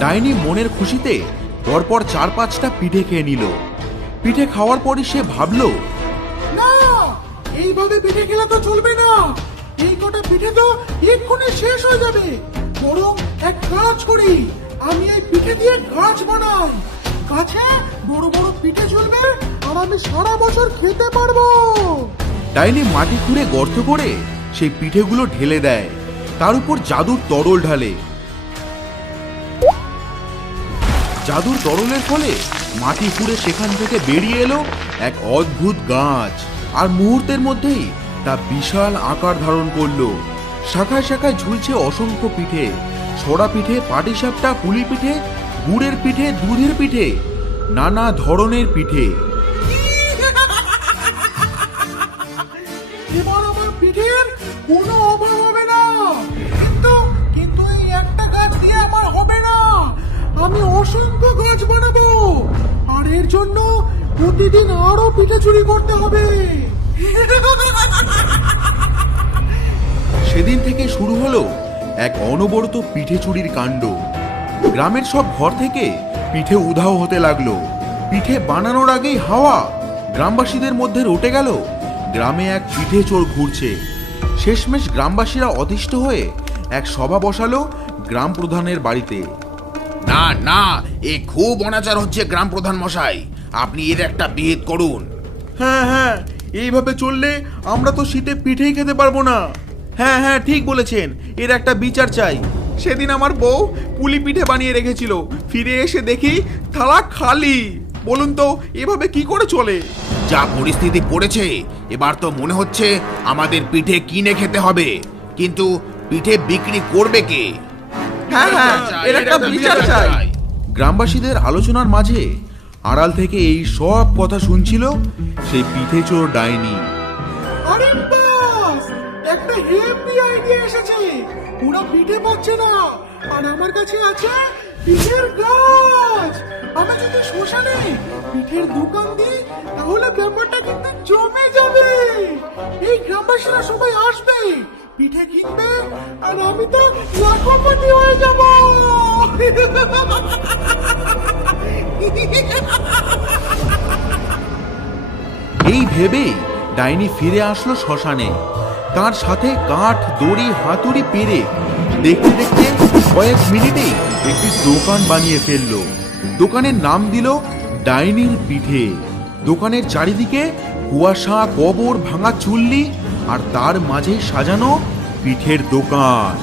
ডাইনি মনের খুশিতে পরপর 4-5টা পিঠে খেয়ে নিল। পিঠে খাওয়ার পরই সে ভাবলো, না, এইভাবে পিঠে খেলে তো চলবে না। এই কটা পিঠে তো এক্ষুনি শেষ হয়ে যাবে। বরং এক কাজ করি, আমি এই পিঠে দিয়ে গাছ বানাই। গাছে বড় বড় পিঠে ঝুলবে আর আমি সারা বছর খেতে পারবো। ডাইনি মাটি খুঁড়ে গর্ত করে সেই পিঠেগুলো ঢেলে দেয়, তার উপর জাদুর তরল ঢালে। জাদুর তরলের ফলে মাটি খুঁড়ে সেখান থেকে বেরিয়ে এলো এক অদ্ভুত গাছ, আর মুহূর্তের মধ্যেই তা বিশাল আকার ধারণ করলো। শাখায় শাখায় ঝুলছে অসংখ্য পিঠে, ছড়া পিঠে, পাটিসাপটা, পুলি পিঠে, গুড়ের পিঠে, দুধের পিঠে, নানা ধরনের পিঠে। এবার আমার পিঠের কোনো অভাব হবে না। কিন্তু কিন্তু এই একটা গাছ দিয়ে আমার হবে না। আমি অসংখ্য গাছ বানাবো, আর এর জন্য প্রতিদিন আরো পিঠে চুরি করতে হবে। সেদিন থেকে শুরু হলো এক অনবরত পিঠে চুরির কাণ্ড। গ্রামের সব ঘর থেকে পিঠে উধাও হতে লাগলো। পিঠে বানানোর আগেই হাওয়া গ্রামবাসীদের মধ্যে রটে গেল গ্রামে এক পিঠে চোর ঘুরছে। শেষমেশ গ্রামবাসীরা অতিষ্ঠ হয়ে এক সভা বসালো গ্রাম প্রধানের বাড়িতে। না না, এ খুব অনাচার হচ্ছে গ্রাম প্রধান মশাই, আপনি এর একটা বিহিত করুন। হ্যাঁ হ্যাঁ, এইভাবে চললে আমরা তো শীতে পিঠেই খেতে পারবো না। হ্যাঁ হ্যাঁ, ঠিক বলেছেন, এর একটা বিচার চাই। সেদিন আমার বউ পুলি পিঠে বানিয়ে রেখেছিল, ফিরে এসে দেখি থালা খালি। বলুন তো এভাবে কি করে চলে? যা পরিস্থিতি পড়েছে, এবার তো মনে হচ্ছে আমাদের পিঠে কিনে খেতে হবে। কিন্তু পিঠে বিক্রি করবে কে? হ্যাঁ হ্যাঁ, এর একটা বিচার চাই। গ্রামবাসীদের আলোচনার মাঝে আড়াল থেকে এই সব কথা শুনছিল সেই পিঠে চোর ডাইনি। আরে বাস, একটা হেভি আইডিয়া এসেছে। ওরা পিঠে পাচ্ছে না, আর আমার কাছে আছে পিঠের গাছ। আমি যদি শ্মশানে পিঠের দোকান দিই, তাহলে ব্যাপারটা কিন্তু জমে যাবে। এই গ্রামবাসীরা সবাই আসবে, পিঠে কিনবে, আর আমি তো লাখপতি হয়ে যাব। এই ভেবেই ডাইনি ফিরে আসলো শ্মশানে। তার সাথে কাঠ, দড়ি, হাতুড়ি পেরে দেখতে দেখতে কয়েক মিনিটেই একটি দোকান বানিয়ে ফেললো। দোকানের নাম দিল ডাইনির পিঠে। দোকানের চারিদিকে কুয়াশা, কবর, ভাঙা চুল্লি, আর তার মাঝে সাজানো পিঠের দোকান।